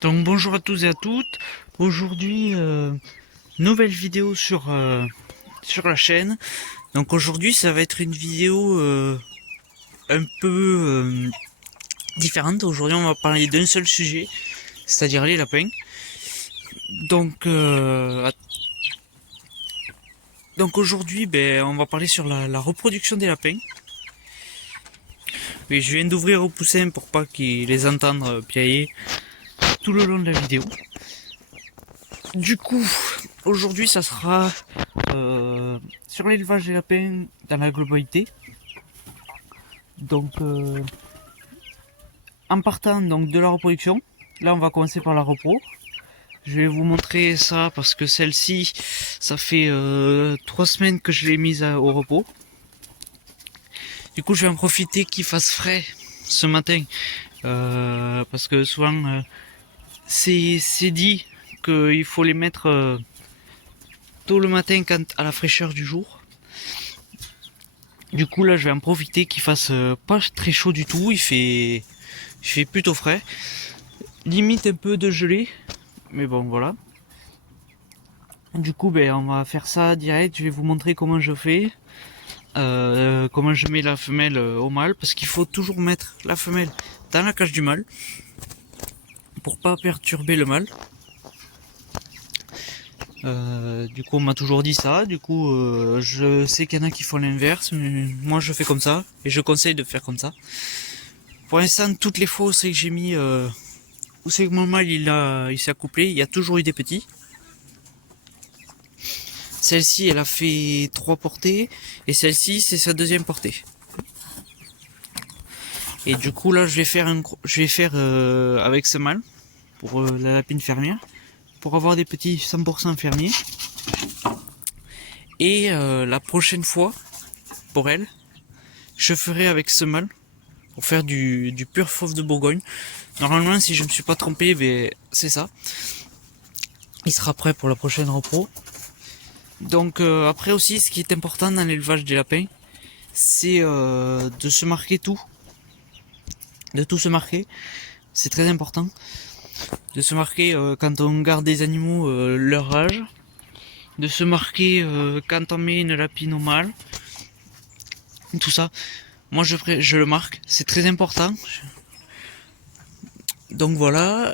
Donc bonjour à tous et à toutes. Aujourd'hui, nouvelle vidéo sur la chaîne. Donc aujourd'hui, ça va être une vidéo un peu différente. Aujourd'hui, on va parler d'un seul sujet, c'est-à-dire les lapins. Donc donc aujourd'hui, on va parler sur la reproduction des lapins. Et je viens d'ouvrir au poussin pour pas qu'ils les entendent piailler tout le long de la vidéo. Du coup, aujourd'hui, ça sera sur l'élevage des lapins dans la globalité. Donc, en partant donc de la reproduction, là on va commencer par la repro. Je vais vous montrer ça parce que celle-ci, ça fait 3 semaines que je l'ai mise au repos. Du coup, je vais en profiter qu'il fasse frais ce matin parce que souvent c'est dit qu'il faut les mettre tôt le matin quand à la fraîcheur du jour. Du coup là je vais en profiter qu'il fasse pas très chaud du tout, il fait plutôt frais. Limite un peu de gelée, mais bon voilà. Du coup on va faire ça direct, je vais vous montrer comment je fais. Comment je mets la femelle au mâle, parce qu'il faut toujours mettre la femelle dans la cage du mâle pour pas perturber le mâle. Du coup on m'a toujours dit ça, du coup je sais qu'il y en a qui font l'inverse, mais moi je fais comme ça, et je conseille de faire comme ça. Pour l'instant, toutes les fois où c'est que j'ai mis, où c'est que mon mâle il s'est accouplé, il y a toujours eu des petits. Celle-ci elle a fait 3 portées, et celle-ci c'est sa deuxième portée. Et du coup là je vais faire avec ce mâle, pour la lapine fermière, pour avoir des petits 100% fermiers. Et la prochaine fois, pour elle, je ferai avec ce mâle, pour faire du pur fauve de Bourgogne. Normalement, si je me suis pas trompé, c'est ça. Il sera prêt pour la prochaine repro. Donc après aussi, ce qui est important dans l'élevage des lapins, c'est de se marquer tout. De tout se marquer. C'est très important. De se marquer quand on garde des animaux leur âge. De se marquer quand on met une lapine au mâle. Tout ça. Moi je le marque. C'est très important. Donc voilà.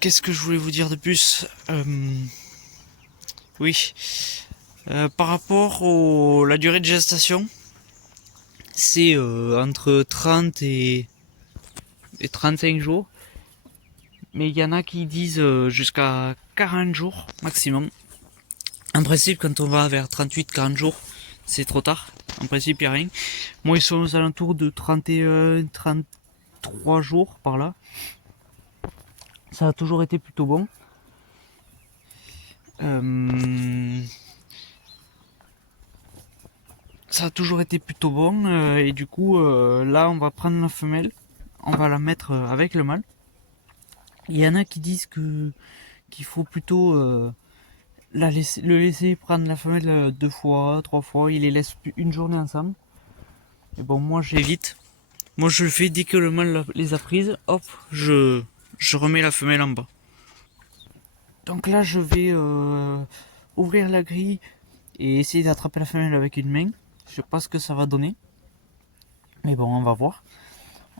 Qu'est-ce que je voulais vous dire de plus Oui. Par rapport à la durée de gestation, c'est entre 30 et 35 jours. Mais il y en a qui disent jusqu'à 40 jours maximum. En principe, quand on va vers 38-40 jours, c'est trop tard. En principe, il n'y a rien. Moi, ils sont aux alentours de 31-33 jours par là. Ça a toujours été plutôt bon. Ça a toujours été plutôt bon. Et du coup, là, on va prendre la femelle. On va la mettre avec le mâle. Il y en a qui disent qu'il faut plutôt le laisser prendre la femelle 2 fois, 3 fois. Il les laisse une journée ensemble. Et bon, moi j'évite. Moi je le fais dès que le mâle les a prises. Hop, je remets la femelle en bas. Donc là je vais ouvrir la grille et essayer d'attraper la femelle avec une main. Je sais pas ce que ça va donner. Mais bon, on va voir.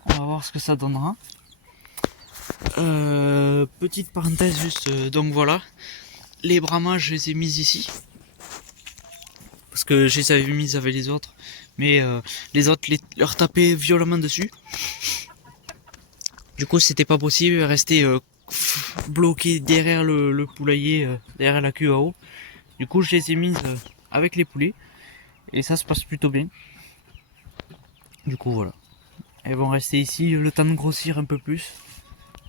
On va voir ce que ça donnera. Petite parenthèse juste, donc voilà. Les brahmas, je les ai mis ici. Parce que je les avais mises avec les autres. Mais les autres leur tapaient violemment dessus. Du coup, c'était pas possible. Rester bloqué derrière le poulailler, derrière la queue à eau. Du coup, je les ai mises avec les poulets. Et ça se passe plutôt bien. Du coup, voilà. Elles vont rester ici le temps de grossir un peu plus.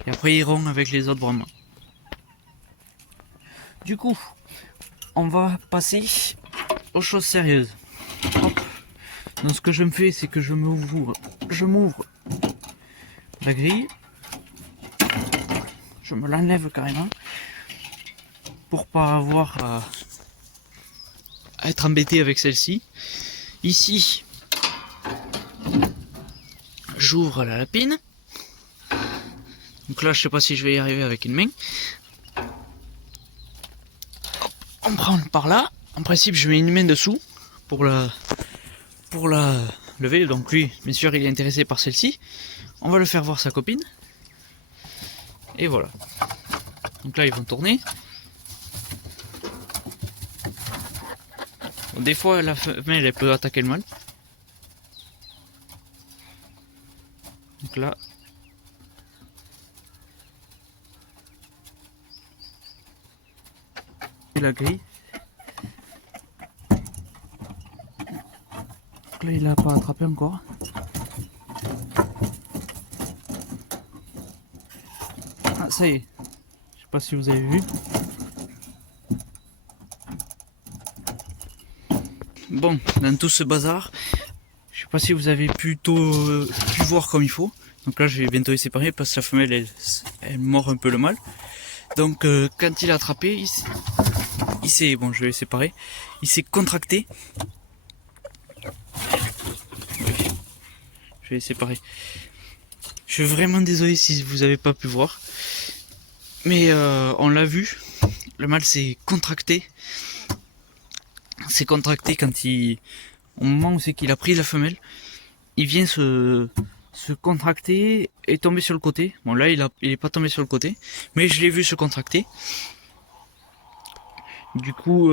Et après, ils iront avec les autres brahmas. Du coup, on va passer aux choses sérieuses. Hop. Donc ce que je me fais, c'est que je m'ouvre la grille. Je me l'enlève carrément. Pour pas avoir à être embêté avec celle-ci. Ici, j'ouvre la lapine. Donc là, je sais pas si je vais y arriver avec une main. Hop, on prend par là. En principe, je mets une main dessous pour la lever. Donc lui, bien sûr, il est intéressé par celle-ci. On va le faire voir sa copine. Et voilà. Donc là, ils vont tourner. Bon, des fois, la femelle, elle peut attaquer le mâle. Donc là, et la grille. Donc là, il n'a pas attrapé encore. Ah, ça y est. Je sais pas si vous avez vu. Bon, dans tout ce bazar, je sais pas si vous avez pu voir comme il faut. Donc là, je vais bientôt les séparer parce que la femelle, elle mord un peu le mâle. Donc quand il a attrapé, il s'est, bon, je vais les séparer. Il s'est contracté. Oui, je vais les séparer. Je suis vraiment désolé si vous avez pas pu voir, mais on l'a vu. Le mâle s'est contracté. C'est contracté quand au moment où c'est qu'il a pris la femelle, il vient se contracter et tomber sur le côté. Bon là il est pas tombé sur le côté, mais je l'ai vu se contracter. Du coup,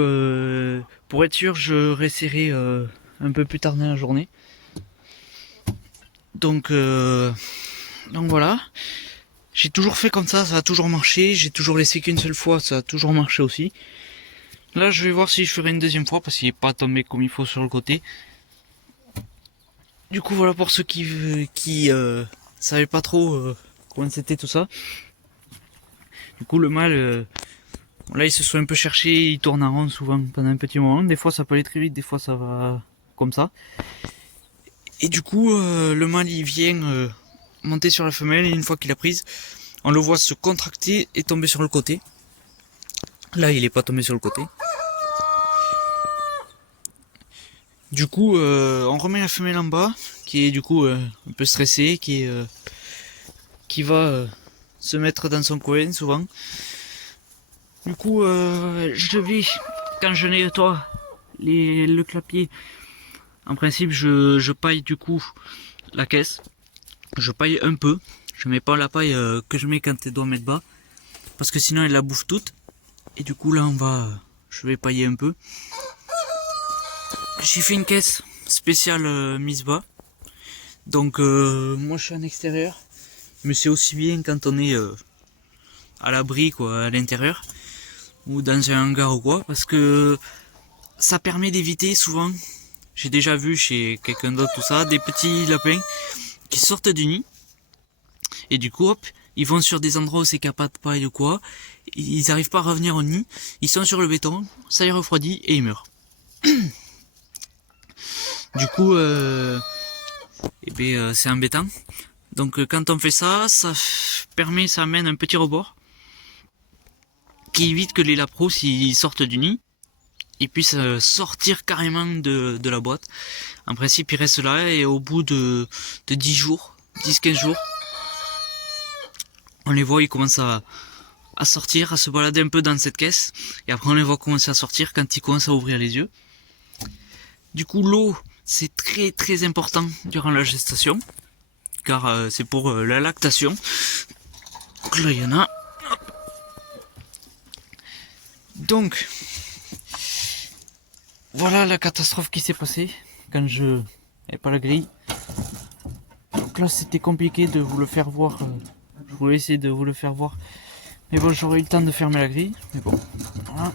pour être sûr, je réessayerai un peu plus tard dans la journée. Donc voilà. J'ai toujours fait comme ça a toujours marché. J'ai toujours laissé qu'une seule fois, ça a toujours marché aussi. Là, je vais voir si je ferai une deuxième fois parce qu'il n'est pas tombé comme il faut sur le côté. Du coup, voilà pour ceux qui savaient pas trop comment c'était tout ça. Du coup, le mâle, là, ils se sont un peu cherchés, ils tournent en rond souvent pendant un petit moment. Des fois, ça peut aller très vite, des fois, ça va comme ça. Et du coup, le mâle, il vient monter sur la femelle et une fois qu'il a prise, on le voit se contracter et tomber sur le côté. Là, il est pas tombé sur le côté. Du coup, on remet la femelle en bas, qui est du coup un peu stressée, qui va se mettre dans son coin souvent. Du coup, je vais, quand je nettoie le clapier, en principe, je paille du coup la caisse. Je paille un peu. Je mets pas la paille que je mets quand elle doit mettre bas, parce que sinon elle la bouffe toute. Et du coup là, je vais pailler un peu. J'ai fait une caisse spéciale mise bas. Donc moi je suis en extérieur, mais c'est aussi bien quand on est à l'abri quoi, à l'intérieur ou dans un hangar ou quoi, parce que ça permet d'éviter souvent. J'ai déjà vu chez quelqu'un d'autre tout ça, des petits lapins qui sortent du nid et du coup hop, ils vont sur des endroits où c'est qu'il n'y a pas de paille ou quoi, ils n'arrivent pas à revenir au nid, ils sont sur le béton, ça les refroidit et ils meurent. Du coup c'est embêtant. Donc quand on fait ça, ça amène un petit rebord qui évite que les lapros, s'ils sortent du nid, ils puissent sortir carrément de la boîte. En principe, ils restent là et au bout de 10 jours, 10-15 jours, on les voit, ils commencent à sortir, à se balader un peu dans cette caisse. Et après, on les voit commencer à sortir quand ils commencent à ouvrir les yeux. Du coup, l'eau, c'est très très important durant la gestation, car c'est pour la lactation. Donc là, il y en a. Donc, voilà la catastrophe qui s'est passée quand je n'avais pas la grille. Donc là, c'était compliqué de vous le faire voir. Je voulais essayer de vous le faire voir. Mais bon, j'aurais eu le temps de fermer la grille. Mais bon, voilà.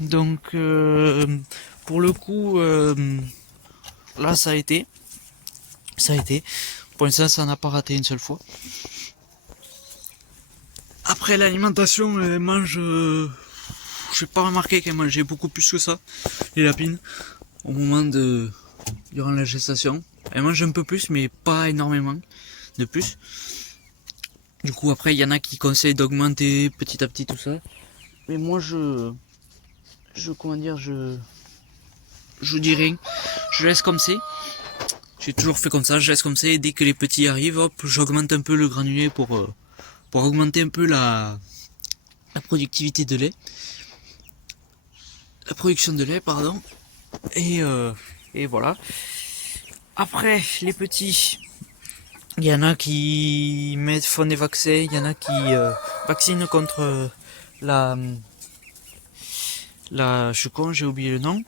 Donc, pour le coup, là, ça a été. Pour l'instant, ça n'a pas raté une seule fois. Après, l'alimentation, elle mange... j'ai pas remarqué qu'elle mangeait beaucoup plus que ça, les lapines, au moment durant la gestation. Elle mange un peu plus, mais pas énormément de plus. Du coup, après, il y en a qui conseillent d'augmenter petit à petit tout ça. Mais moi, comment dire, je dis rien. Je laisse comme c'est. J'ai toujours fait comme ça, je laisse comme ça et dès que les petits arrivent, hop, j'augmente un peu le granulé pour augmenter un peu la productivité de lait. La production de lait, pardon. Et voilà. Après, les petits, il y en a qui font des vaccins, il y en a qui vaccinent contre je suis con, j'ai oublié le nom.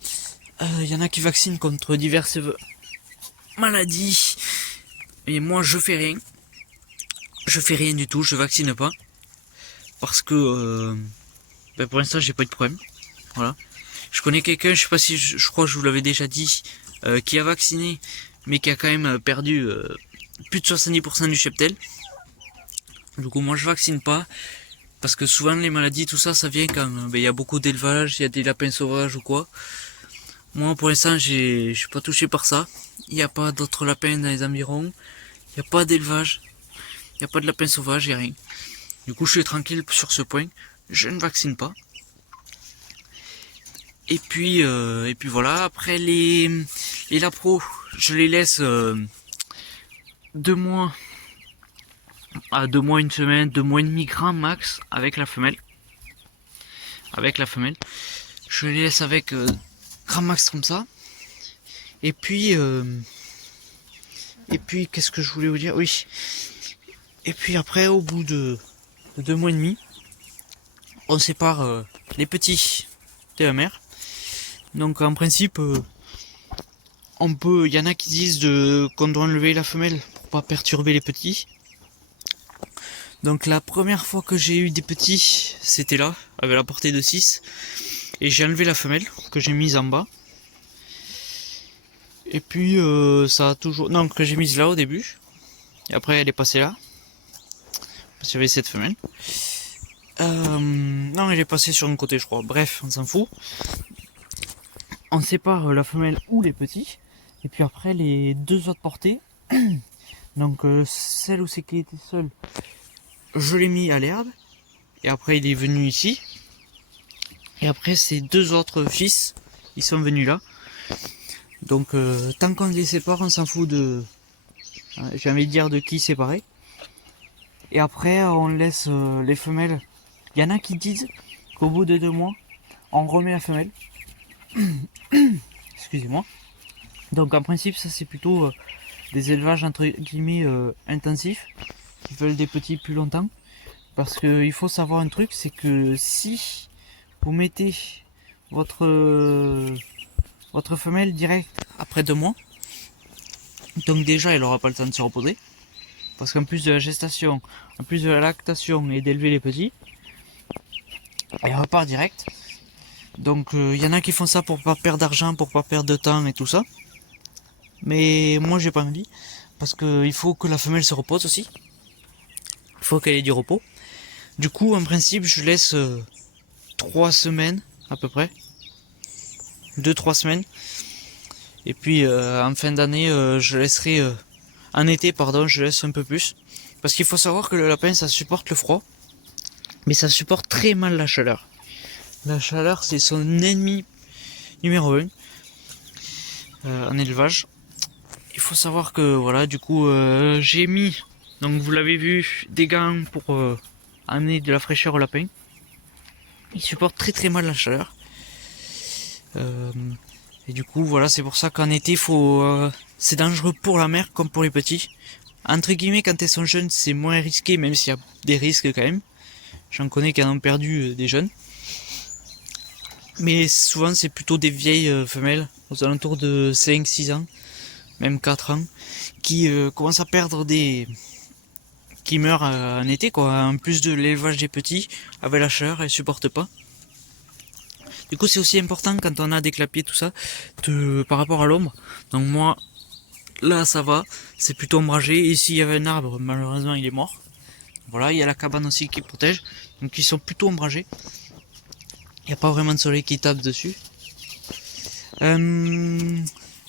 Il y en a qui vaccinent contre diverses maladies. Et moi, je fais rien. Je fais rien du tout, je vaccine pas. Parce que pour l'instant, j'ai pas eu de problème. Voilà. Je connais quelqu'un, je sais pas si je crois que je vous l'avais déjà dit, qui a vacciné, mais qui a quand même perdu plus de 70% du cheptel. Du coup, moi, je vaccine pas. Parce que souvent, les maladies, tout ça, ça vient quand il y a beaucoup d'élevage, il y a des lapins sauvages ou quoi. Moi, pour l'instant, je suis pas touché par ça. Il n'y a pas d'autres lapins dans les environs. Il n'y a pas d'élevage. Il n'y a pas de lapins sauvages, il n'y a rien. Du coup, je suis tranquille sur ce point. Je ne vaccine pas. Et puis voilà. Après, les lapros, je les laisse 2 mois à 2 mois, 1 semaine, 2 mois et demi grand max avec la femelle. Je les laisse avec grand max comme ça. Et puis qu'est-ce que je voulais vous dire? Oui. Et puis après, au bout de 2 mois et demi, on sépare les petits de la mère. Donc en principe, il y en a qui disent qu'on doit enlever la femelle pour pas perturber les petits. Donc la première fois que j'ai eu des petits, c'était là, avec la portée de 6. Et j'ai enlevé la femelle, que j'ai mise en bas. Et puis ça a toujours... Non, que j'ai mise là au début. Et après elle est passée là. Parce qu'il y avait cette femelle. Non, elle est passée sur un côté je crois. Bref, on s'en fout. On sépare la femelle ou les petits. Et puis après les 2 autres portées. Donc celle où c'est qu'il était seul, je l'ai mis à l'herbe. Et après il est venu ici. Et après ces 2 autres fils, ils sont venus là. Donc tant qu'on les sépare, on s'en fout de... j'ai envie de dire de qui séparer. Et après on laisse les femelles. Il y en a qui disent qu'au bout de 2 mois, on remet la femelle. Excusez-moi. Donc en principe ça c'est plutôt des élevages entre guillemets intensifs, qui veulent des petits plus longtemps. Parce qu'il faut savoir un truc, c'est que si vous mettez votre femelle direct après 2 mois, donc déjà elle aura pas le temps de se reposer. Parce qu'en plus de la gestation, en plus de la lactation et d'élever les petits, elle repart direct. Donc il y en a qui font ça pour pas perdre d'argent, pour pas perdre de temps et tout ça. Mais moi j'ai pas envie. Parce qu'il faut que la femelle se repose aussi. Il faut qu'elle ait du repos. Du coup en principe je laisse 3 semaines à peu près. 2-3 semaines. Et puis en fin d'année je laisserai... en été pardon, je laisse un peu plus. Parce qu'il faut savoir que le lapin ça supporte le froid. Mais ça supporte très mal la chaleur. La chaleur c'est son ennemi numéro 1 en élevage. Il faut savoir que voilà, du coup j'ai mis, donc vous l'avez vu, des gants pour amener de la fraîcheur au lapin. Il supporte très très mal la chaleur. Et du coup voilà, c'est pour ça qu'en été c'est dangereux pour la mère comme pour les petits. Entre guillemets, quand elles sont jeunes c'est moins risqué, même s'il y a des risques quand même. J'en connais qui en ont perdu des jeunes. Mais souvent c'est plutôt des vieilles femelles, aux alentours de 5-6 ans, même 4 ans, qui commencent à perdre qui meurent en été quoi, en plus de l'élevage des petits, avec la chaleur, elles supportent pas. Du coup c'est aussi important quand on a des clapiers tout ça, par rapport à l'ombre. Donc moi, là ça va, c'est plutôt ombragé, ici il y avait un arbre, malheureusement il est mort. Voilà, il y a la cabane aussi qui protège, donc ils sont plutôt ombragés. Il n'y a pas vraiment de soleil qui tape dessus.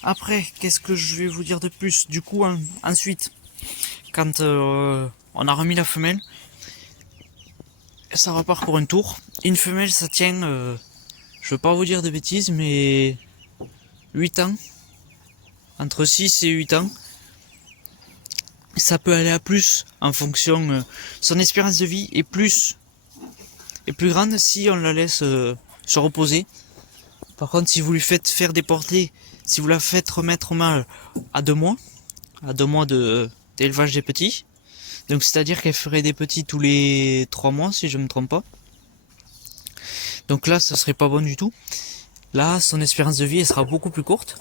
Après, qu'est-ce que je vais vous dire de plus? Du coup, ensuite, quand on a remis la femelle, ça repart pour un tour. Une femelle, ça tient, je veux pas vous dire de bêtises, mais 8 ans. entre 6 et 8 ans. Ça peut aller à plus en fonction, son espérance de vie est plus grande si on la laisse se reposer. Par contre, si vous lui faites faire des portées, si vous la faites remettre au mâle à 2 mois, d'élevage des petits, donc c'est-à-dire qu'elle ferait des petits tous les 3 mois si je me trompe pas. Donc là, ça serait pas bon du tout. Là, son espérance de vie elle sera beaucoup plus courte.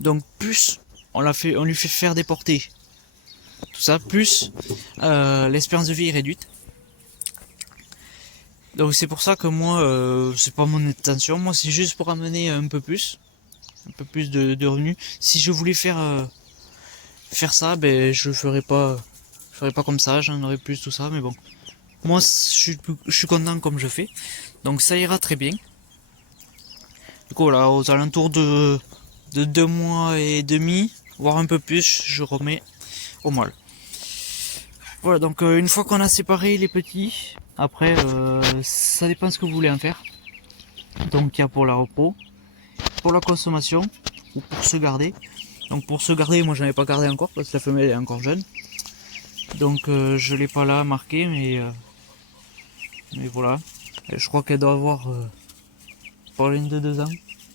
Donc plus on lui fait faire des portées, tout ça, plus l'espérance de vie est réduite. Donc c'est pour ça que moi, c'est pas mon intention. Moi, c'est juste pour amener un peu plus de revenus. Si je voulais faire ça, ben je ferais pas comme ça. J'en aurais plus tout ça, mais bon. Moi, je suis content comme je fais. Donc ça ira très bien. Du coup, voilà, aux alentours de 2 mois et demi, voire un peu plus, je remets au mâle. Voilà, donc une fois qu'on a séparé les petits, après, ça dépend ce que vous voulez en faire. Donc il y a pour la repos, pour la consommation, ou pour se garder. Donc pour se garder, moi j'en ai pas gardé encore, parce que la femelle est encore jeune. Donc je l'ai pas là marqué, mais voilà. Et je crois qu'elle doit avoir pas l'une de 2 ans,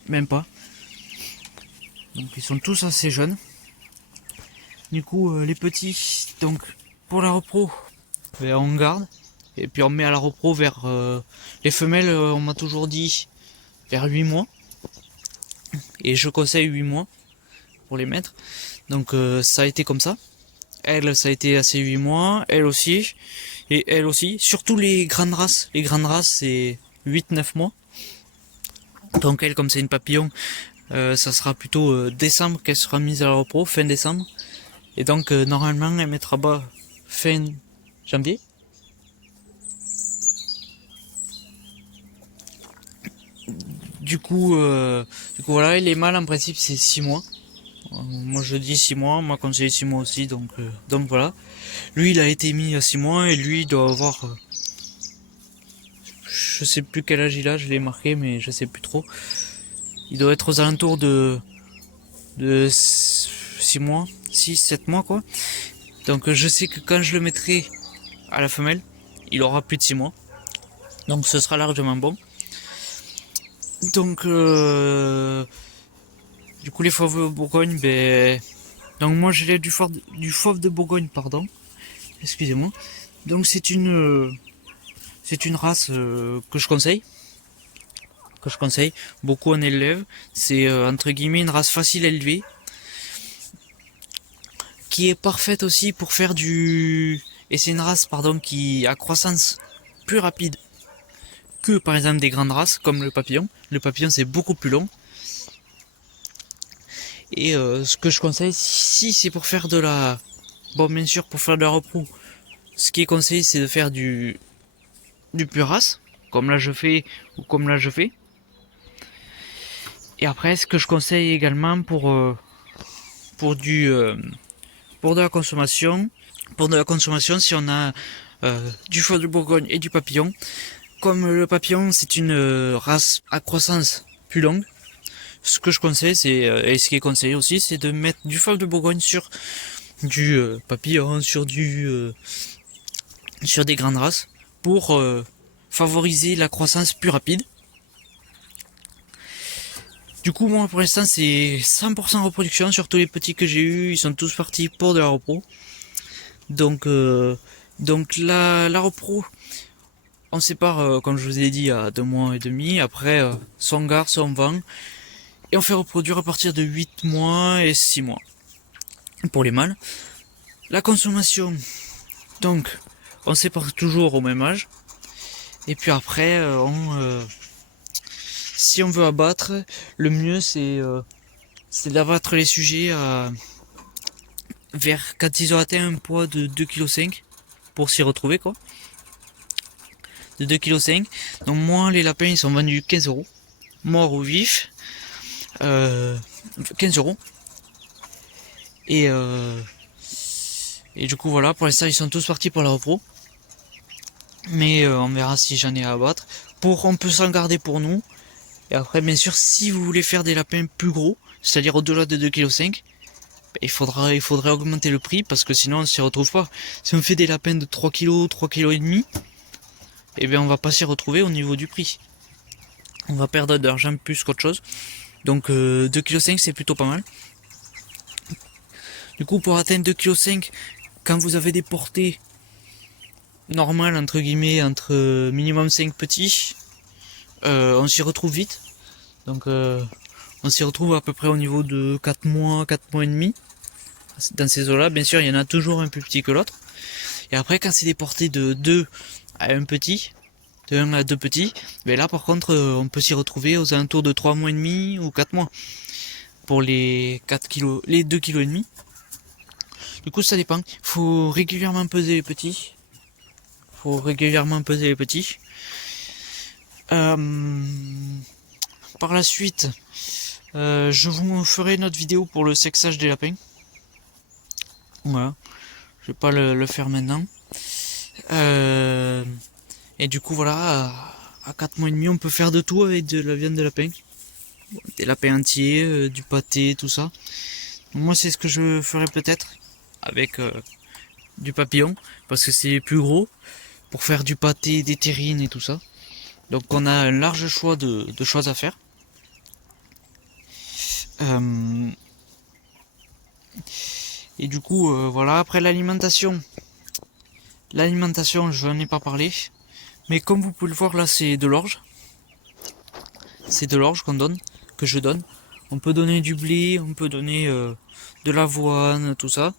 même pas. Donc ils sont tous assez jeunes. Du coup les petits, donc pour la repro, ben, on garde. Et puis on met à la repro vers les femelles, on m'a toujours dit vers 8 mois. Et je conseille 8 mois pour les mettre. Donc ça a été comme ça. Elle, ça a été assez 8 mois, elle aussi. Et elle aussi. Surtout les grandes races. Les grandes races, c'est 8-9 mois. Donc elle, comme c'est une papillon, ça sera plutôt décembre qu'elle sera mise à la repro, fin décembre. Et donc normalement elle mettra bas fin janvier. Du coup voilà, et les mâles en principe c'est 6 mois. Moi je dis 6 mois, moi conseille 6 mois aussi, donc voilà. Lui il a été mis à 6 mois et lui il doit avoir je sais plus quel âge il a, je l'ai marqué mais je sais plus trop. Il doit être aux alentours de 6 mois, 6-7 mois quoi. Donc je sais que quand je le mettrai à la femelle, il aura plus de 6 mois. Donc ce sera largement bon. Donc du coup les fauves de Bourgogne, ben donc moi j'ai du fauve de Bourgogne, pardon. Excusez-moi. Donc c'est une race que je conseille. Beaucoup en élèvent. C'est entre guillemets une race facile à élever, qui est parfaite aussi pour faire et c'est une race qui a croissance plus rapide que par exemple des grandes races comme le papillon. Le papillon c'est beaucoup plus long. Et ce que je conseille, si c'est pour faire bien sûr pour faire de la repro, ce qui est conseillé c'est de faire du pur race, comme là je fais ou comme là je fais. Et après ce que je conseille également pour de la consommation, si on a du fauve de Bourgogne et du papillon, comme le papillon c'est une race à croissance plus longue, ce que je conseille et ce qui est conseillé aussi, c'est de mettre du fauve de Bourgogne sur du papillon, sur des grandes races, pour favoriser la croissance plus rapide. Du coup moi pour l'instant c'est 100% reproduction sur tous les petits que j'ai eu, ils sont tous partis pour de la repro. Donc la repro, on sépare comme je vous ai dit à 2 mois et demi, après soit on garde, soit on vend. Et on fait reproduire à partir de 8 mois et 6 mois pour les mâles. La consommation, donc on sépare toujours au même âge. Et puis après, si on veut abattre, le mieux c'est d'abattre les sujets quand ils ont atteint un poids de 2,5 kg pour s'y retrouver quoi. De 2,5 kg. Donc moi les lapins ils sont vendus 15 €. Mort ou vif. 15 €. Et du coup voilà, pour l'instant ils sont tous partis pour la repro. Mais on verra si j'en ai à abattre. On peut s'en garder pour nous. Et après bien sûr si vous voulez faire des lapins plus gros, c'est-à-dire au-delà de 2,5 kg, il faudrait augmenter le prix parce que sinon on s'y retrouve pas. Si on fait des lapins de 3 kg, 3 kg et demi, eh bien on va pas s'y retrouver au niveau du prix. On va perdre d'argent plus qu'autre chose. Donc 2,5 kg c'est plutôt pas mal. Du coup pour atteindre 2,5 kg, quand vous avez des portées normales entre guillemets, entre minimum 5 petits, on s'y retrouve vite. Donc on s'y retrouve à peu près au niveau de 4 mois, 4 mois et demi. Dans ces eaux-là, bien sûr, il y en a toujours un plus petit que l'autre. Et après, quand c'est des portées de 2 à 1 petit, de 1 à 2 petits, ben là par contre, on peut s'y retrouver aux alentours de 3 mois et demi ou 4 mois. Pour les 4 kilos, les 2 kilos et demi. Du coup, ça dépend. Faut régulièrement peser les petits. Par la suite, je vous ferai une autre vidéo pour le sexage des lapins. Voilà. Je vais pas le faire maintenant. Et du coup, voilà, à 4 mois et demi, on peut faire de tout avec de la viande de lapin. Des lapins entiers, du pâté, tout ça. Moi, c'est ce que je ferai peut-être avec du papillon, parce que c'est plus gros, pour faire du pâté, des terrines et tout ça. Donc on a un large choix de choses à faire. Et du coup, voilà, après l'alimentation, je n'en ai pas parlé, mais comme vous pouvez le voir là, c'est de l'orge. C'est de l'orge que je donne. On peut donner du blé, on peut donner de l'avoine, tout ça.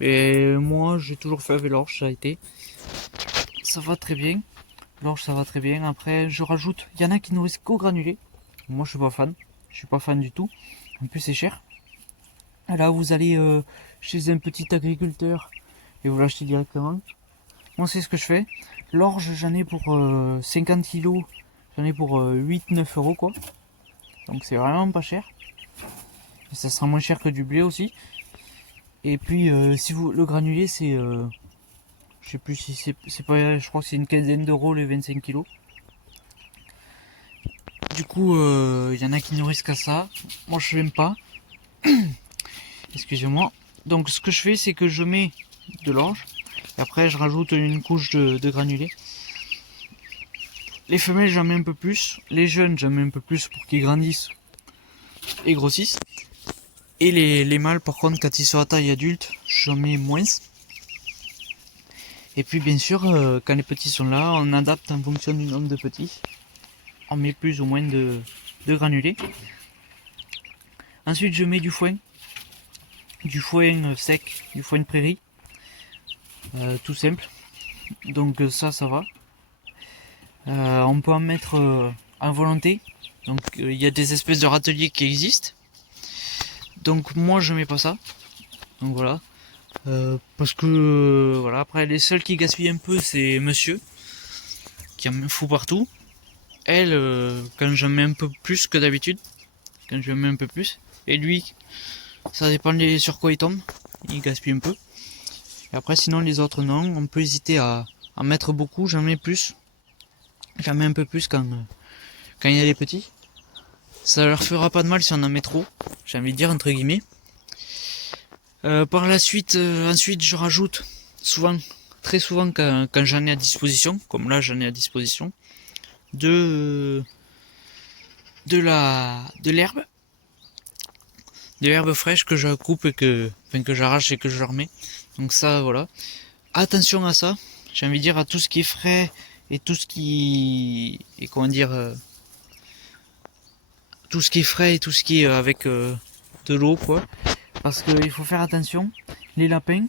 Et moi, j'ai toujours fait avec l'orge, ça a été. Ça va très bien. L'orge, ça va très bien. Après, je rajoute. Il y en a qui nourrissent qu'au granulé. Moi, je suis pas fan. Je suis pas fan du tout. En plus, c'est cher. Là, vous allez chez un petit agriculteur et vous l'achetez directement. Moi, c'est ce que je fais. L'orge, j'en ai pour 50 kilos. J'en ai pour 8-9 euros, quoi. Donc, c'est vraiment pas cher. Et ça sera moins cher que du blé aussi. Et puis, si vous le granulé, c'est. Je sais plus si c'est pas. Je crois que c'est une quinzaine d'euros les 25 kilos. Du coup, il y en a qui nourrissent qu'à ça. Moi, je n'aime pas. Excusez-moi. Donc, ce que je fais, c'est que je mets de l'orge. Et après, je rajoute une couche de granulés. Les femelles, j'en mets un peu plus. Les jeunes, j'en mets un peu plus pour qu'ils grandissent et grossissent. Et les mâles, par contre, quand ils sont à taille adulte, j'en mets moins. Et puis, bien sûr, quand les petits sont là, on adapte en fonction du nombre de petits. On met plus ou moins de granulés. Ensuite, je mets du foin sec, du foin de prairie, tout simple. Donc ça va. On peut en mettre en volonté. Donc il y a des espèces de râteliers qui existent. Donc moi je mets pas ça. Donc voilà. Parce que voilà, après les seuls qui gaspillent un peu c'est monsieur qui en fout partout. Elle, quand j'en mets un peu plus que d'habitude, quand je mets un peu plus, et lui, ça dépend sur quoi il tombe, il gaspille un peu. Et après sinon les autres non, on peut hésiter à en mettre beaucoup, j'en mets plus. J'en mets un peu plus quand il y a les petits. Ça leur fera pas de mal si on en met trop, j'ai envie de dire entre guillemets. Par la suite, ensuite je rajoute très souvent quand j'en ai à disposition, comme là j'en ai à disposition, de l'herbe. De l'herbe fraîche que je coupe et que j'arrache et que je remets. Donc ça voilà. Attention à ça, j'ai envie de dire à tout ce qui est frais et tout ce qui est comment dire tout ce qui est frais et tout ce qui est avec de l'eau quoi. Parce qu'il faut faire attention, les lapins,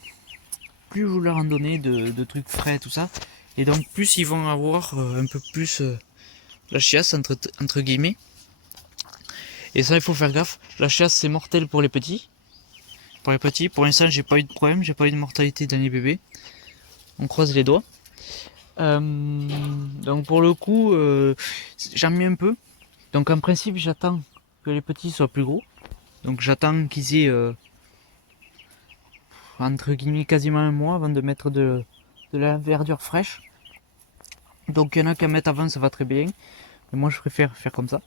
plus vous leur en donnez de trucs frais tout ça, et donc plus ils vont avoir un peu plus la chiasse entre guillemets. Et ça il faut faire gaffe, la chiasse c'est mortel pour les petits. Pour l'instant j'ai pas eu de problème, j'ai pas eu de mortalité dans les bébés. On croise les doigts. Donc pour le coup, j'en mets un peu. Donc en principe j'attends que les petits soient plus gros. Donc j'attends qu'ils aient entre guillemets quasiment un mois avant de mettre de la verdure fraîche. Donc il y en a qui en mettent avant, ça va très bien. Mais moi je préfère faire comme ça.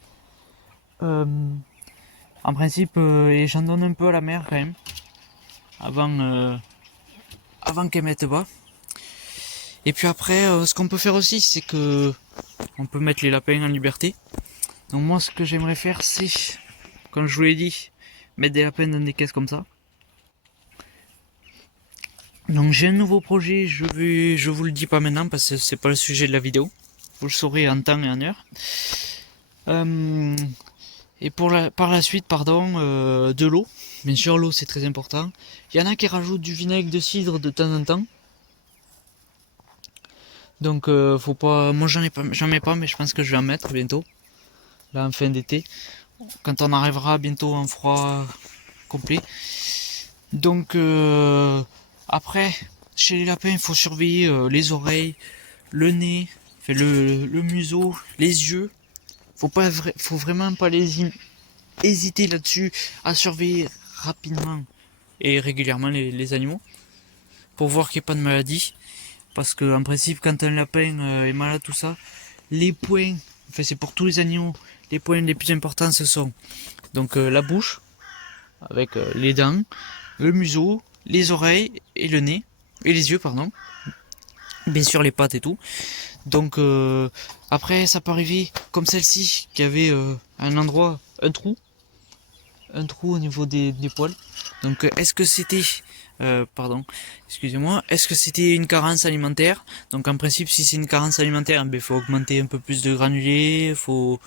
En principe, et j'en donne un peu à la mère quand même, avant qu'elle mette bas. Et puis après, ce qu'on peut faire aussi, c'est que on peut mettre les lapins en liberté. Donc moi, ce que j'aimerais faire, c'est, comme je vous l'ai dit, mettre des lapins dans des caisses comme ça. Donc j'ai un nouveau projet, je vous le dis pas maintenant parce que c'est pas le sujet de la vidéo. Vous le saurez en temps et en heure. Et par la suite, pardon, de l'eau. Bien sûr, l'eau c'est très important. Il y en a qui rajoutent du vinaigre de cidre de temps en temps. Donc faut pas. Moi j'en mets pas, mais je pense que je vais en mettre bientôt. Là en fin d'été. Quand on arrivera bientôt en froid complet. Donc après, chez les lapins, il faut surveiller les oreilles, le nez, fait le museau, les yeux. Faut vraiment pas hésiter là-dessus à surveiller rapidement et régulièrement les animaux pour voir qu'il n'y ait pas de maladie. Parce que en principe, quand un lapin est malade, tout ça, les points, enfin c'est pour tous les animaux, les points les plus importants ce sont donc la bouche avec les dents, le museau, les oreilles et le nez et les yeux pardon. Bien sûr les pattes et tout. Donc après ça peut arriver comme celle-ci qui avait un endroit, un trou au niveau des poils. Donc est-ce que c'était pardon, excusez-moi, est-ce que c'était une carence alimentaire? Donc en principe si c'est une carence alimentaire, il faut augmenter un peu plus de granulés, faut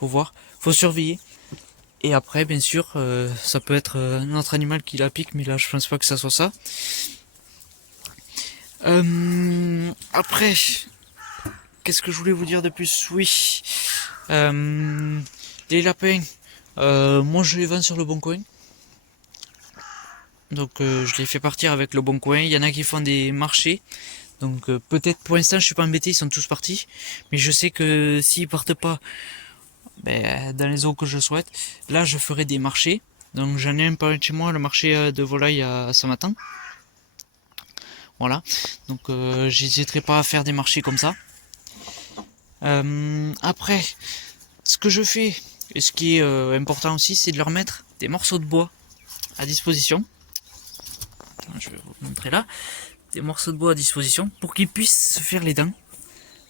voir, faut surveiller. Et après bien sûr ça peut être un autre animal qui la pique, mais là je pense pas que ça soit ça. Après, qu'est-ce que je voulais vous dire de plus? Oui, les lapins, moi je les vends sur le Bon Coin. Donc je les fais partir avec le Bon Coin. Il y en a qui font des marchés. Donc peut-être pour l'instant je suis pas embêté, ils sont tous partis. Mais je sais que s'ils partent pas dans les eaux que je souhaite, là je ferai des marchés. Donc j'en ai un par chez moi, le marché de volaille à Saint-Martin. Voilà. Donc j'hésiterai pas à faire des marchés comme ça. Après, ce que je fais, et ce qui est important aussi, c'est de leur mettre des morceaux de bois à disposition. Je vais vous montrer là. Des morceaux de bois à disposition pour qu'ils puissent se faire les dents.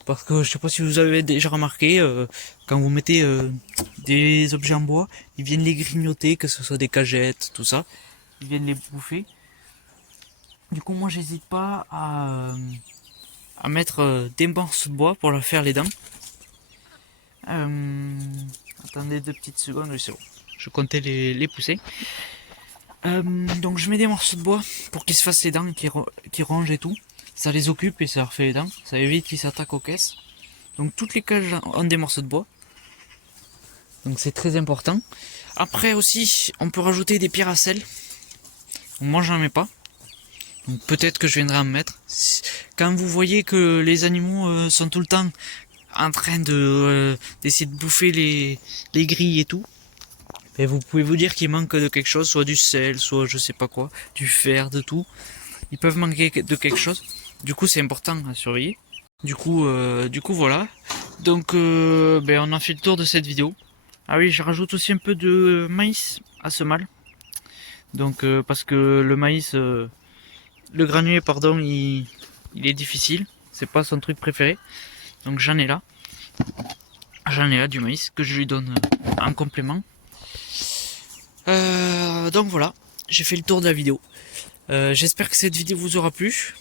Parce que je sais pas si vous avez déjà remarqué, quand vous mettez des objets en bois, ils viennent les grignoter, que ce soit des cagettes, tout ça. Ils viennent les bouffer. Du coup, moi, j'hésite pas à mettre des morceaux de bois pour leur faire les dents. Attendez 2 petites secondes, oui, c'est bon. Je comptais les pousser. Donc je mets des morceaux de bois pour qu'ils se fassent les dents et qu'ils rongent et tout. Ça les occupe et ça leur fait les dents. Ça évite qu'ils s'attaquent aux caisses. Donc toutes les cages ont des morceaux de bois. Donc c'est très important. Après aussi, on peut rajouter des pierres à sel. Moi j'en mets pas. Donc peut-être que je viendrai en mettre. Quand vous voyez que les animaux sont tout le temps en train d'essayer de bouffer les grilles et tout, et vous pouvez vous dire qu'il manque de quelque chose, soit du sel, soit je sais pas quoi, du fer, de tout. Ils peuvent manquer de quelque chose. Du coup, c'est important à surveiller. Du coup voilà. Donc, on a fait le tour de cette vidéo. Ah oui, je rajoute aussi un peu de maïs à ce mal. Donc, parce que le maïs, le granulé, pardon, il est difficile. C'est pas son truc préféré. Donc, j'en ai là. J'en ai là du maïs que je lui donne en complément. Donc voilà, j'ai fait le tour de la vidéo. J'espère que cette vidéo vous aura plu.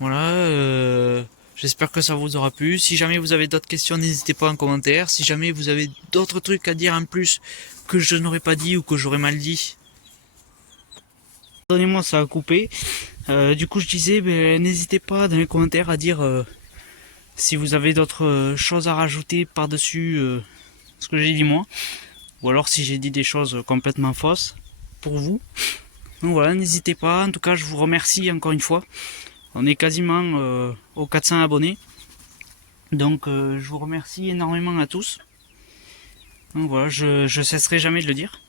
Voilà, j'espère que ça vous aura plu. Si jamais vous avez d'autres questions, n'hésitez pas en commentaire. Si jamais vous avez d'autres trucs à dire en plus que je n'aurais pas dit ou que j'aurais mal dit, donnez-moi, ça a coupé. Du coup, je disais, n'hésitez pas dans les commentaires à dire si vous avez d'autres choses à rajouter par-dessus ce que j'ai dit moi. Ou alors si j'ai dit des choses complètement fausses pour vous. Donc voilà, n'hésitez pas. En tout cas, je vous remercie encore une fois. On est quasiment aux 400 abonnés. Donc je vous remercie énormément à tous. Donc voilà, je cesserai jamais de le dire.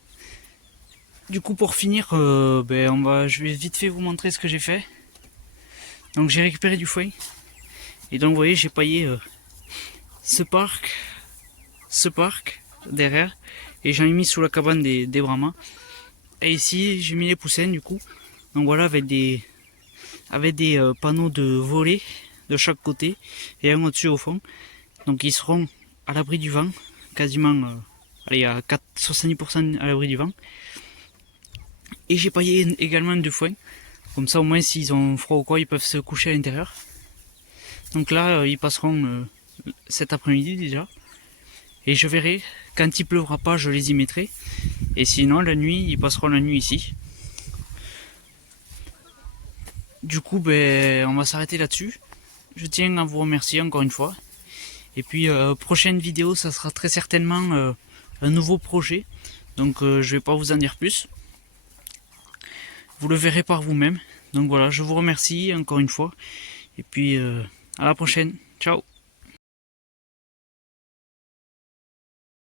Du coup, pour finir, je vais vite fait vous montrer ce que j'ai fait. Donc j'ai récupéré du foin. Et donc vous voyez, j'ai paillé ce parc derrière. Et j'en ai mis sous la cabane des Brahmas. Et ici j'ai mis les poussins du coup. Donc voilà, avec des panneaux de volets de chaque côté et un au-dessus au fond. Donc ils seront à l'abri du vent, quasiment allez, à 70% à l'abri du vent. Et j'ai paillé également de foin. Comme ça au moins s'ils ont froid ou quoi, ils peuvent se coucher à l'intérieur. Donc là ils passeront cet après-midi déjà. Et je verrai, quand il pleuvra pas, je les y mettrai. Et sinon la nuit, ils passeront la nuit ici. Du coup, ben, on va s'arrêter là-dessus. Je tiens à vous remercier encore une fois. Et puis, prochaine vidéo, ça sera très certainement un nouveau projet. Donc, je vais pas vous en dire plus. Vous le verrez par vous-même. Donc voilà, je vous remercie encore une fois. Et puis, à la prochaine. Ciao.